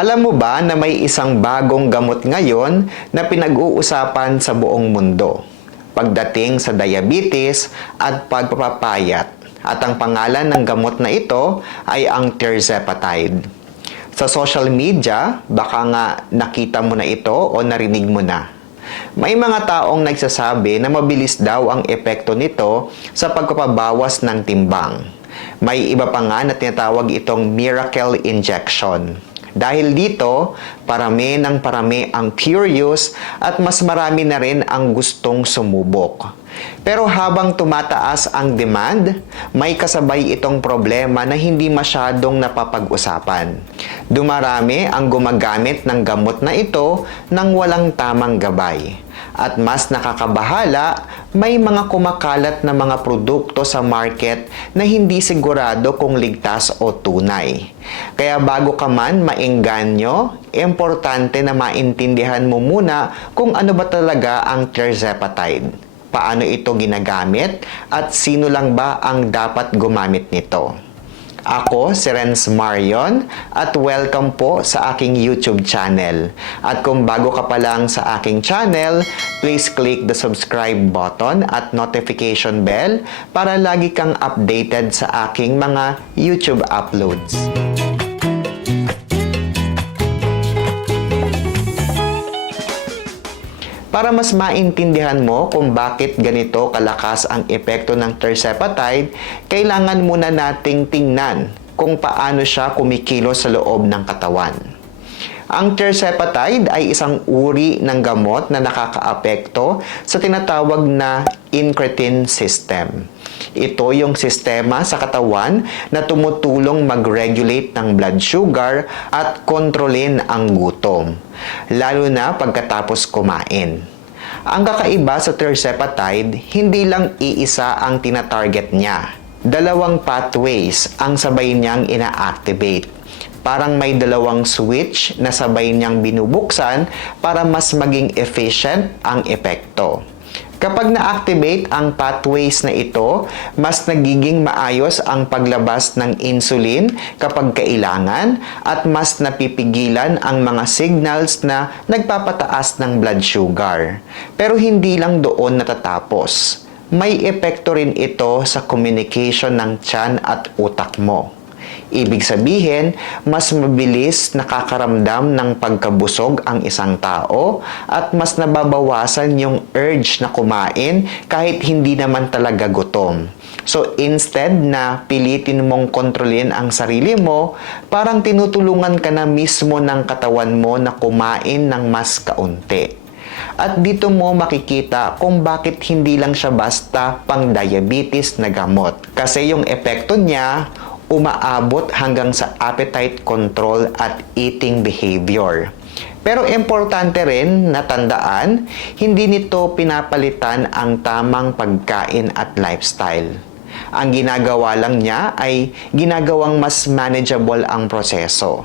Alam mo ba na may isang bagong gamot ngayon na pinag-uusapan sa buong mundo pagdating sa diabetes at pagpapapayat, at ang pangalan ng gamot na ito ay ang tirzepatide. Sa social media, baka nga nakita mo na ito o narinig mo na. May mga taong nagsasabi na mabilis daw ang epekto nito sa pagpapabawas ng timbang. May iba pa nga na tinatawag itong miracle injection. Dahil dito, parami ng parami ang curious at mas marami na rin ang gustong sumubok. Pero habang tumataas ang demand, may kasabay itong problema na hindi masyadong napapag-usapan. Dumarami ang gumagamit ng gamot na ito nang walang tamang gabay. At mas nakakabahala, may mga kumakalat na mga produkto sa market na hindi sigurado kung ligtas o tunay. Kaya bago ka man maengganyo, importante na maintindihan mo muna kung ano ba talaga ang tirzepatide, paano ito ginagamit, at sino lang ba ang dapat gumamit nito. Ako si Renz Marion at welcome po sa aking YouTube channel. At kung bago ka pa lang sa aking channel, please click the subscribe button at notification bell para lagi kang updated sa aking mga YouTube uploads. Para mas maintindihan mo kung bakit ganito kalakas ang epekto ng tirzepatide, kailangan muna nating tingnan kung paano siya kumikilos sa loob ng katawan. Ang tirzepatide ay isang uri ng gamot na nakakaapekto sa tinatawag na incretin system. Ito yung sistema sa katawan na tumutulong mag-regulate ng blood sugar at kontrolin ang gutom, lalo na pagkatapos kumain. Ang kakaiba sa tirzepatide, hindi lang iisa ang tina-target niya. Dalawang pathways ang sabay niyang ina-activate. Parang may dalawang switch na sabay niyang binubuksan para mas maging efficient ang epekto. Kapag na-activate ang pathways na ito, mas nagiging maayos ang paglabas ng insulin kapag kailangan at mas napipigilan ang mga signals na nagpapataas ng blood sugar. Pero hindi lang doon natatapos. May epekto rin ito sa communication ng tiyan at utak mo. Ibig sabihin, mas mabilis nakakaramdam ng pagkabusog ang isang tao at mas nababawasan yung urge na kumain kahit hindi naman talaga gutom. So instead na pilitin mong kontrolin ang sarili mo, parang tinutulungan ka na mismo ng katawan mo na kumain ng mas kaunti. At dito mo makikita kung bakit hindi lang siya basta pang diabetes na gamot. Kasi yung epekto niya, umaabot hanggang sa appetite control at eating behavior. Pero importante rin na tandaan, hindi nito pinapalitan ang tamang pagkain at lifestyle. Ang ginagawa lang niya ay ginagawang mas manageable ang proseso.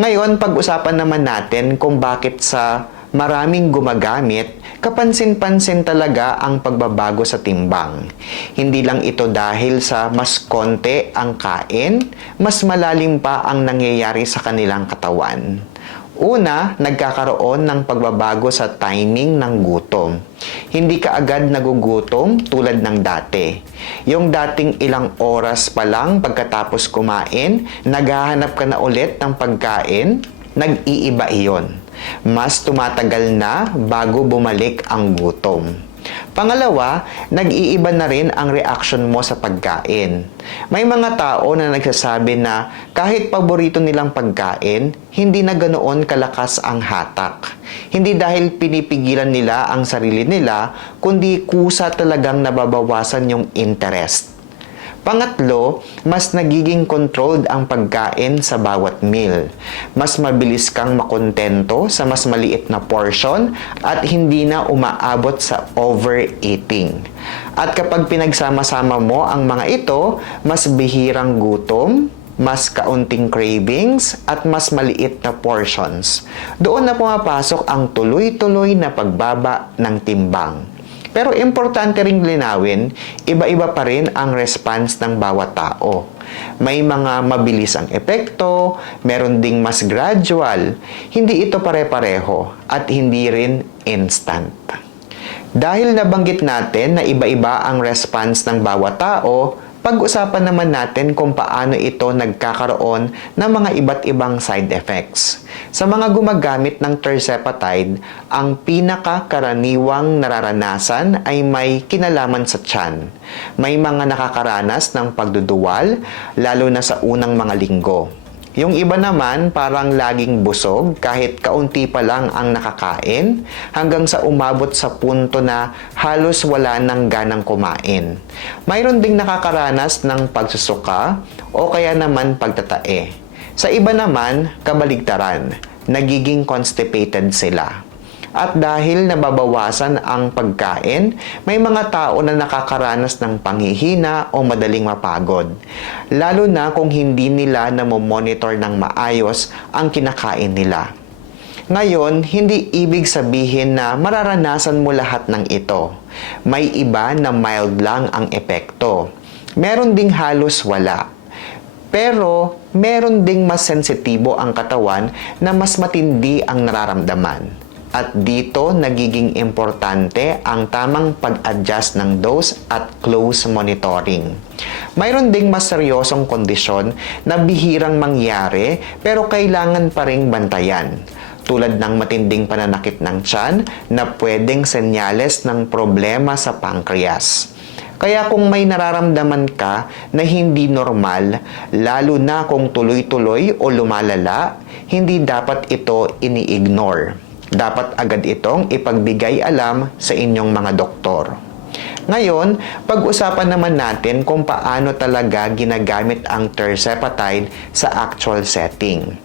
Ngayon, pag-usapan naman natin kung bakit sa maraming gumagamit, kapansin-pansin talaga ang pagbabago sa timbang. Hindi lang ito dahil sa mas konti ang kain, mas malalim pa ang nangyayari sa kanilang katawan. Una, nagkakaroon ng pagbabago sa timing ng gutom. Hindi ka agad nagugutom tulad ng dati. Yung dating ilang oras pa lang pagkatapos kumain, naghahanap ka na ulit ng pagkain, nag-iiba iyon. Mas tumatagal na bago bumalik ang gutom. Pangalawa, nag-iiba na rin ang reaction mo sa pagkain. May mga tao na nagsasabi na kahit paborito nilang pagkain, hindi na ganoon kalakas ang hatak. Hindi dahil pinipigilan nila ang sarili nila, kundi kusa talagang nababawasan yung interest. Pangatlo, mas nagiging controlled ang pagkain sa bawat meal. Mas mabilis kang makontento sa mas maliit na portion at hindi na umaabot sa overeating. At kapag pinagsama-sama mo ang mga ito, mas bihirang gutom, mas kaunting cravings, at mas maliit na portions. Doon na pumapasok ang tuloy-tuloy na pagbaba ng timbang. Pero importante ring linawin, iba-iba pa rin ang response ng bawat tao. May mga mabilis ang epekto, meron ding mas gradual. Hindi ito pare-pareho at hindi rin instant. Dahil nabanggit natin na iba-iba ang response ng bawat tao, pag-usapan naman natin kung paano ito nagkakaroon ng mga iba't ibang side effects. Sa mga gumagamit ng tirzepatide, ang pinakakaraniwang nararanasan ay may kinalaman sa tiyan. May mga nakakaranas ng pagduduwal, lalo na sa unang mga linggo. Yung iba naman parang laging busog kahit kaunti pa lang ang nakakain hanggang sa umabot sa punto na halos wala nang ganang kumain. Mayroon ding nakakaranas ng pagsusuka o kaya naman pagtatae. Sa iba naman, kabaligtaran, nagiging constipated sila. At dahil nababawasan ang pagkain, may mga tao na nakakaranas ng panghihina o madaling mapagod. Lalo na kung hindi nila namomonitor ng maayos ang kinakain nila. Ngayon, hindi ibig sabihin na mararanasan mo lahat ng ito. May iba na mild lang ang epekto. Meron ding halos wala. Pero, meron ding mas sensitibo ang katawan na mas matindi ang nararamdaman. At dito nagiging importante ang tamang pag-adjust ng dose at close monitoring. Mayroon ding mas seryosong kondisyon na bihirang mangyari pero kailangan pa ring bantayan. Tulad ng matinding pananakit ng tiyan na pwedeng senyales ng problema sa pancreas. Kaya kung may nararamdaman ka na hindi normal, lalo na kung tuloy-tuloy o lumalala, hindi dapat ito ini-ignore. Dapat agad itong ipagbigay alam sa inyong mga doktor. Ngayon, pag-usapan naman natin kung paano talaga ginagamit ang tirzepatide sa actual setting.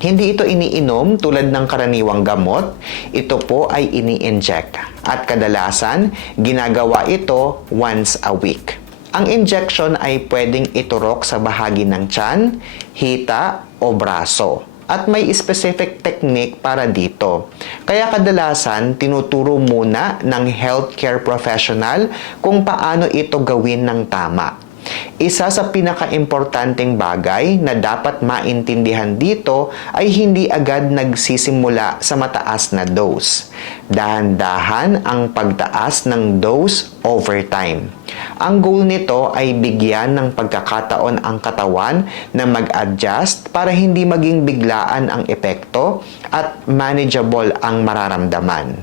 Hindi ito iniinom tulad ng karaniwang gamot, ito po ay ini-inject at kadalasan ginagawa ito once a week. Ang injection ay pwedeng iturok sa bahagi ng tiyan, hita o braso. At may specific technique para dito. Kaya kadalasan, tinuturo muna ng healthcare professional kung paano ito gawin ng tama. Isa sa pinaka-importanteng bagay na dapat maintindihan dito ay hindi agad nagsisimula sa mataas na dose. Dahan-dahan ang pagtaas ng dose over time. Ang goal nito ay bigyan ng pagkakataon ang katawan na mag-adjust para hindi maging biglaan ang epekto at manageable ang mararamdaman.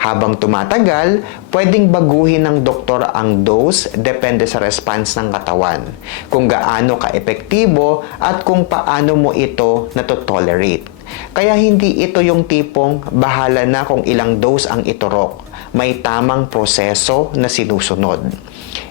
Habang tumatagal, pwedeng baguhin ng doktor ang dose depende sa response ng katawan, kung gaano ka-epektibo at kung paano mo ito natotolerate. Kaya hindi ito yung tipong bahala na kung ilang dose ang iturok. May tamang proseso na sinusunod.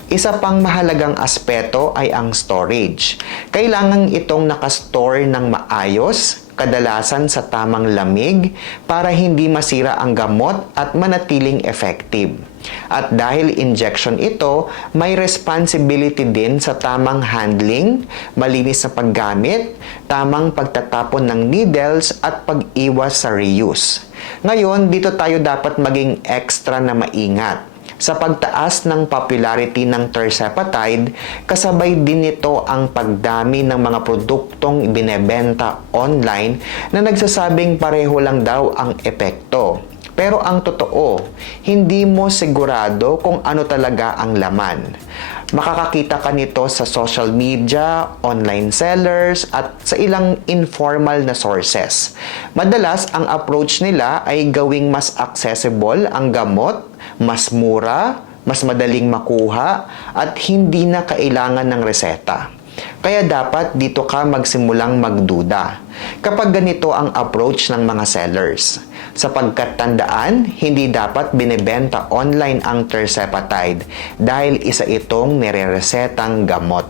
Isa pang mahalagang aspeto ay ang storage. Kailangan itong nakastore ng maayos, kadalasan sa tamang lamig, para hindi masira ang gamot at manatiling effective. At dahil injection ito, may responsibility din sa tamang handling, malinis na paggamit, tamang pagtatapon ng needles at pag-iwas sa reuse. Ngayon, dito tayo dapat maging extra na maingat. Sa pagtaas ng popularity ng tirzepatide, kasabay din nito ang pagdami ng mga produktong binebenta online na nagsasabing pareho lang daw ang epekto. Pero ang totoo, hindi mo sigurado kung ano talaga ang laman. Makakakita ka nito sa social media, online sellers, at sa ilang informal na sources. Madalas, ang approach nila ay gawing mas accessible ang gamot, mas mura, mas madaling makuha, at hindi na kailangan ng reseta. Kaya dapat dito ka magsimulang magduda kapag ganito ang approach ng mga sellers. Sapagkat tandaan, hindi dapat binebenta online ang tirzepatide dahil isa itong nireresetang gamot.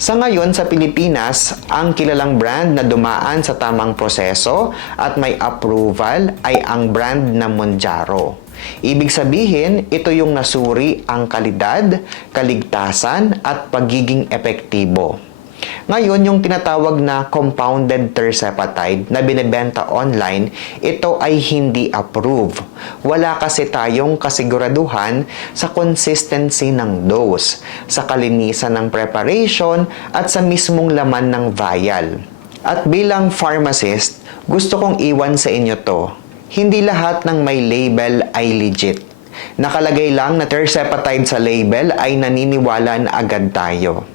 Sa ngayon sa Pilipinas, ang kilalang brand na dumaan sa tamang proseso at may approval ay ang brand na Mounjaro. Ibig sabihin, ito yung nasuri ang kalidad, kaligtasan at pagiging epektibo. Ngayon, yung tinatawag na compounded tirzepatide na binebenta online, ito ay hindi approved. Wala kasi tayong kasiguraduhan sa consistency ng dose, sa kalinisan ng preparation at sa mismong laman ng vial. At bilang pharmacist, gusto kong iwan sa inyo to. Hindi lahat ng may label ay legit. Nakalagay lang na tirzepatide sa label ay naniniwala na agad tayo.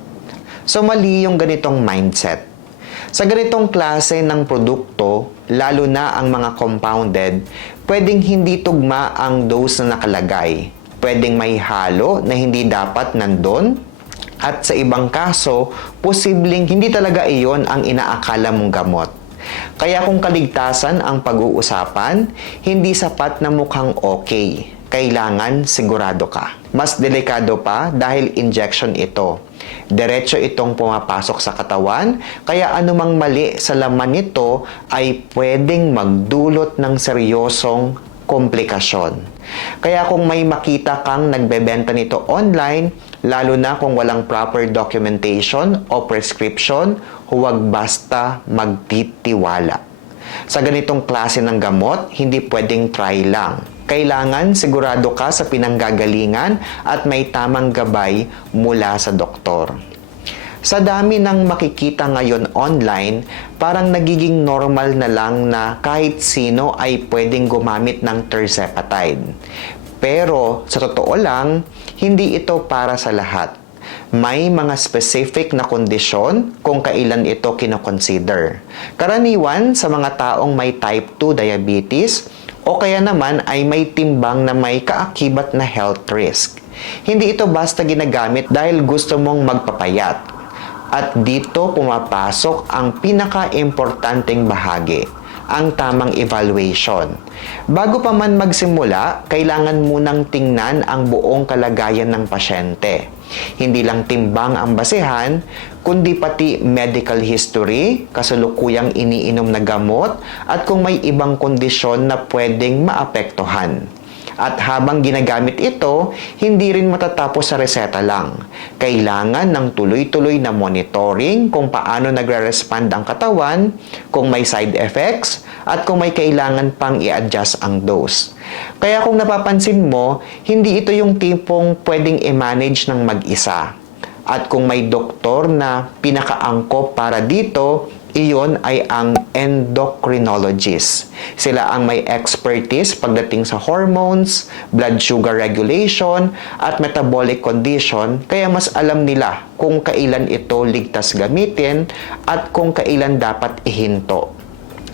So mali yung ganitong mindset. Sa ganitong klase ng produkto, lalo na ang mga compounded, pwedeng hindi tugma ang dose na nakalagay. Pwedeng may halo na hindi dapat nandun. At sa ibang kaso, posibleng hindi talaga iyon ang inaakala mong gamot. Kaya kung kaligtasan ang pag-uusapan, hindi sapat na mukhang okay. Kailangan sigurado ka. Mas delikado pa dahil injection ito. Diretso itong pumapasok sa katawan, kaya anumang mali sa laman nito ay pwedeng magdulot ng seryosong komplikasyon. Kaya kung may makita kang nagbebenta nito online, lalo na kung walang proper documentation o prescription, huwag basta magtitiwala. Sa ganitong klase ng gamot, hindi pwedeng try lang. Kailangan sigurado ka sa pinanggagalingan at may tamang gabay mula sa doktor. Sa dami ng makikita ngayon online, parang nagiging normal na lang na kahit sino ay pwedeng gumamit ng tirzepatide. Pero sa totoo lang, hindi ito para sa lahat. May mga specific na kondisyon kung kailan ito kinoconsider. Karaniwan sa mga taong may type 2 diabetes o kaya naman ay may timbang na may kaakibat na health risk. Hindi ito basta ginagamit dahil gusto mong magpapayat. At dito pumapasok ang pinaka-importanteng bahagi, ang tamang evaluation. Bago pa man magsimula, kailangan munang tingnan ang buong kalagayan ng pasyente. Hindi lang timbang ang basehan, kundi pati medical history, kasalukuyang iniinom na gamot, at kung may ibang kondisyon na pwedeng maapektuhan. At habang ginagamit ito, hindi rin matatapos sa reseta lang. Kailangan ng tuloy-tuloy na monitoring kung paano nagre-respond ang katawan, kung may side effects, at kung may kailangan pang i-adjust ang dose. Kaya kung napapansin mo, hindi ito yung tipong pwedeng i-manage ng mag-isa. At kung may doktor na pinakaangkop para dito, iyon ay ang endocrinologist. Sila ang may expertise pagdating sa hormones, blood sugar regulation, at metabolic condition, kaya mas alam nila kung kailan ito ligtas gamitin at kung kailan dapat ihinto.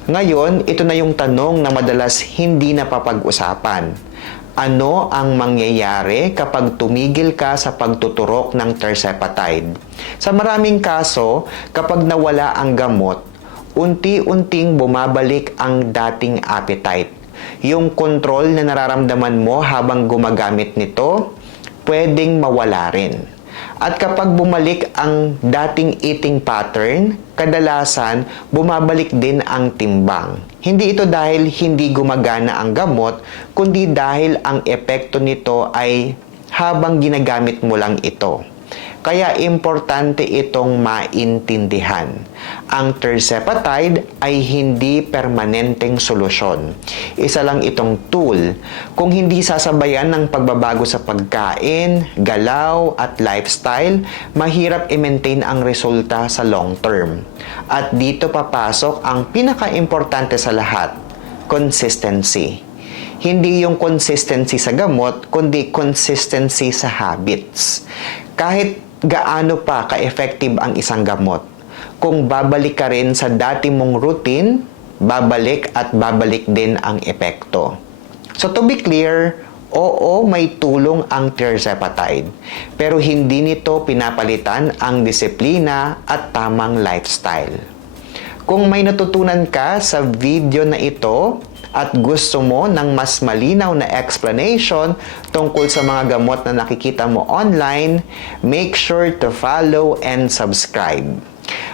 Ngayon, ito na yung tanong na madalas hindi napapag-usapan. Ano ang mangyayari kapag tumigil ka sa pagtuturok ng tirzepatide? Sa maraming kaso, kapag nawala ang gamot, unti-unting bumabalik ang dating appetite. Yung control na nararamdaman mo habang gumagamit nito, pwedeng mawala rin. At kapag bumalik ang dating eating pattern, kadalasan bumabalik din ang timbang. Hindi ito dahil hindi gumagana ang gamot, kundi dahil ang epekto nito ay habang ginagamit mo lang ito. Kaya importante itong maintindihan. Ang tirzepatide ay hindi permanenteng solusyon. Isa lang itong tool. Kung hindi sasabayan ng pagbabago sa pagkain, galaw at lifestyle, mahirap i-maintain ang resulta sa long term. At dito papasok ang pinaka-importante sa lahat, consistency. Hindi yung consistency sa gamot, kundi consistency sa habits. Kahit gaano pa ka-effective ang isang gamot, kung babalik ka rin sa dati mong routine, babalik at babalik din ang epekto. So to be clear, oo, may tulong ang tirzepatide, pero hindi nito pinapalitan ang disiplina at tamang lifestyle. Kung may natutunan ka sa video na ito, at gusto mo ng mas malinaw na explanation tungkol sa mga gamot na nakikita mo online, make sure to follow and subscribe.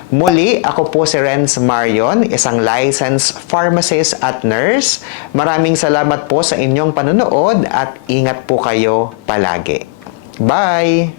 Muli, ako po si Renz Marion, isang licensed pharmacist at nurse. Maraming salamat po sa inyong panonood at ingat po kayo palagi. Bye!